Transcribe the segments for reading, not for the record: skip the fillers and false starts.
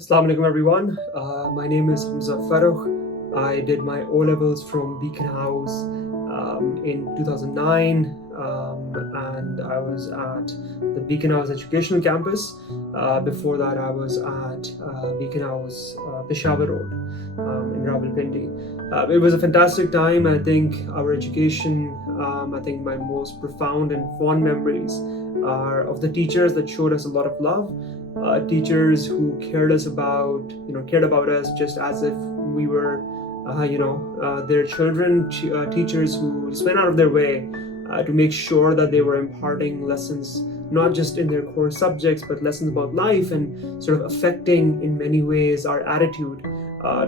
Assalamu alaikum everyone. My name is Hamza Farrukh. I did my O-levels from Beaconhouse in 2009 and I was at the Beaconhouse Educational Campus. Before that I was at Beaconhouse Peshawar Road in Rawalpindi. It was a fantastic time. I think our education, I think my most profound and fond memories are of the teachers that showed us a lot of love. Teachers who cared about us just as if we were, their children. Teachers who just went out of their way to make sure that they were imparting lessons, not just in their core subjects, but lessons about life and sort of affecting in many ways our attitude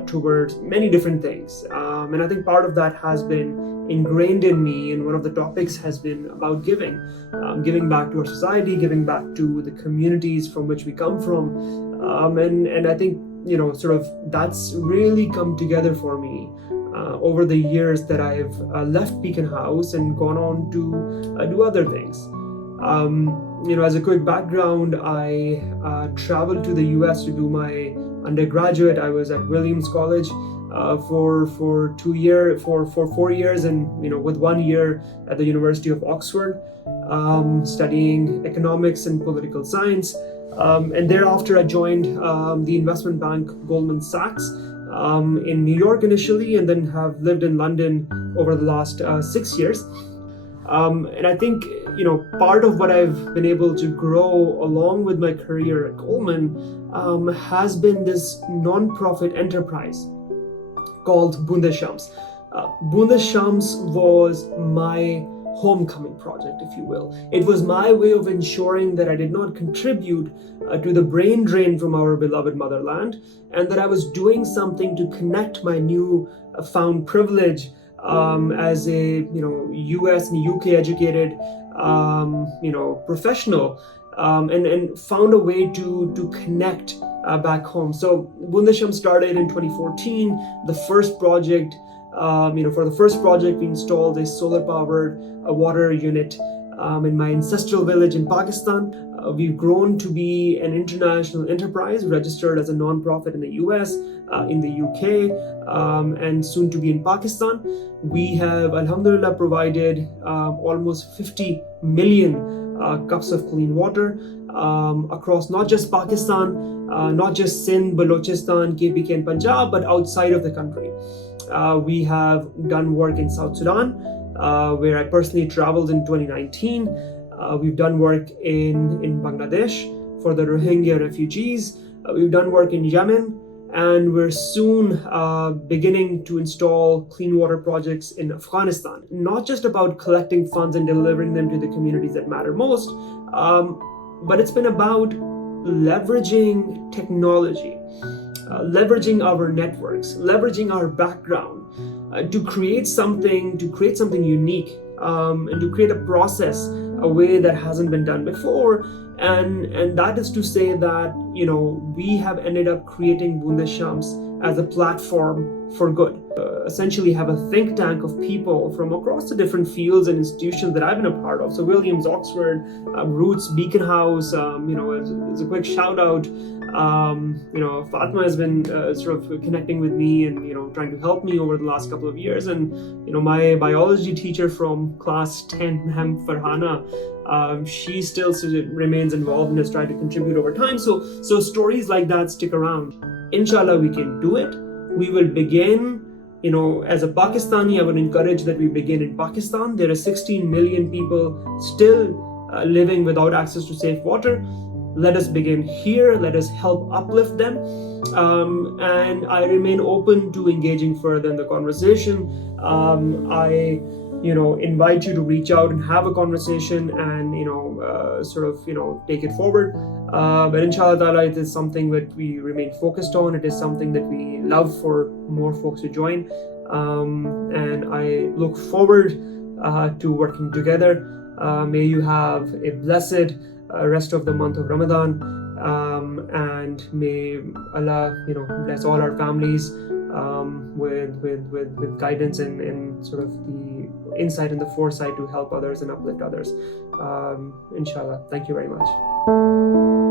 towards many different things. And I think part of that has been ingrained in me, and one of the topics has been about giving back to our society, giving back to the communities from which we come from, and I think sort of that's really come together for me over the years that I've left Beaconhouse and gone on to do other things. As a quick background, I traveled to the US to do my undergraduate. I was at Williams College for 4 years, and with 1 year at the University of Oxford, studying economics and political science. And thereafter, I joined the investment bank Goldman Sachs in New York initially, and then have lived in London over the last 6 years. And I think part of what I've been able to grow along with my career at Goldman has been this non-profit enterprise called Bondh-e-Shams. Bondh-e-Shams was my homecoming project, if you will. It was my way of ensuring that I did not contribute to the brain drain from our beloved motherland, and that I was doing something to connect my new found privilege as a US and UK educated professional, and found a way to connect back home. So Bondh-e-Shams started in 2014. The first project, for the first project, we installed a solar-powered water unit in my ancestral village in Pakistan. We've grown to be an international enterprise, registered as a non-profit in the US, in the UK, and soon to be in Pakistan. We have, alhamdulillah, provided almost 50 million cups of clean water across not just Pakistan, not just Sindh, Balochistan, KPK, and Punjab, but outside of the country. We have done work in South Sudan, where I personally traveled in 2019. We've done work in Bangladesh for the Rohingya refugees. We've done work in Yemen, and we're soon beginning to install clean water projects in Afghanistan. Not just about collecting funds and delivering them to the communities that matter most, but it's been about leveraging technology, leveraging our networks, leveraging our background to create something unique, and to create a process, a way that hasn't been done before. And that is to say that we have ended up creating Bondh-e-Shams as a platform for good. Essentially have a think tank of people from across the different fields and institutions that I've been a part of. So Williams, Oxford, Roots, Beaconhouse, as a quick shout out. Fatma has been sort of connecting with me and trying to help me over the last couple of years. And my biology teacher from class 10, Ma'am Farhana, she still remains involved and has tried to contribute over time. So stories like that stick around. Inshallah, we can do it. We will begin, as a Pakistani, I would encourage that we begin in Pakistan. There are 16 million people still living without access to safe water. Let us begin here. Let us help uplift them. And I remain open to engaging further in the conversation. I invite you to reach out and have a conversation and, take it forward. But inshallah ta'ala, it is something that we remain focused on. It is something that we love for more folks to join. And I look forward to working together. May you have a blessed rest of the month of Ramadan. And may Allah, bless all our families with guidance and sort of the insight and the foresight to help others and uplift others. Inshallah. Thank you very much.